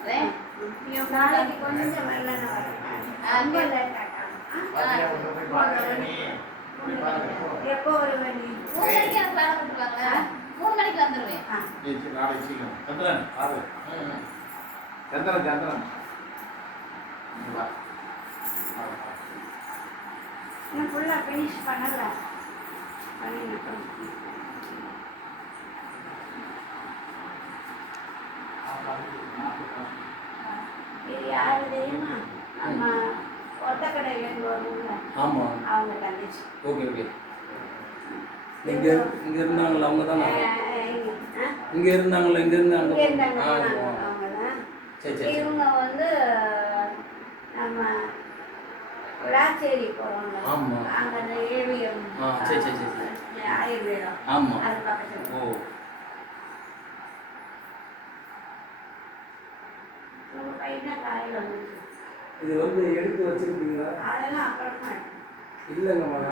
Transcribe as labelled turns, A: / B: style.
A: வந்துடுறேன்.
B: நாளைக்கு கொஞ்சம் வெள்ளன வரேன். ரொம்ப லேட்டாக எப்போ வருவேன் நீ?
A: 3 மணிக்கு எனக்கு வேலை கொடுத்துருவாங்க. 3 மணிக்கு வந்துடுவேன்.
C: நாளைக்கு சீக்கிரம் சந்திரன் ஆறு சந்திரன் சந்திரன்
B: இன்னும் ஃபுல்லாக ஃபினிஷ் பண்ணலை. பண்ணிட்டோம். இது யாரு தெரியுமா? நம்ம ஒத்தக்கடையிலேருந்து வருவோம்ல.
D: ஆமாம்.
B: அவங்க தங்கச்சி.
D: Okay okay. இங்கே இருந்தாங்களா அவங்க தானே? இங்கே இருந்தாங்களா? இங்கே இருந்தாங்க.
B: அவங்க தான்.
D: சரி சரி.
B: இவங்க வந்து நம்ம விளாச்சேரி போகிறோம்ல.
D: ஆமாம்.
B: அங்கே அந்த ஏவிஎம்.
D: சரி சரி சரி.
B: ஆயுர்வேதம்.
D: ஆமாம்.
B: அது பக்கத்தில்.
D: ஓ.
B: உங்கள் பையனா காலையில் வந்து
D: இது வந்து எடுத்து வச்சிருக்கீங்களா?
B: அதெல்லாம் அப்புறமா
D: இல்லைங்கம்மா.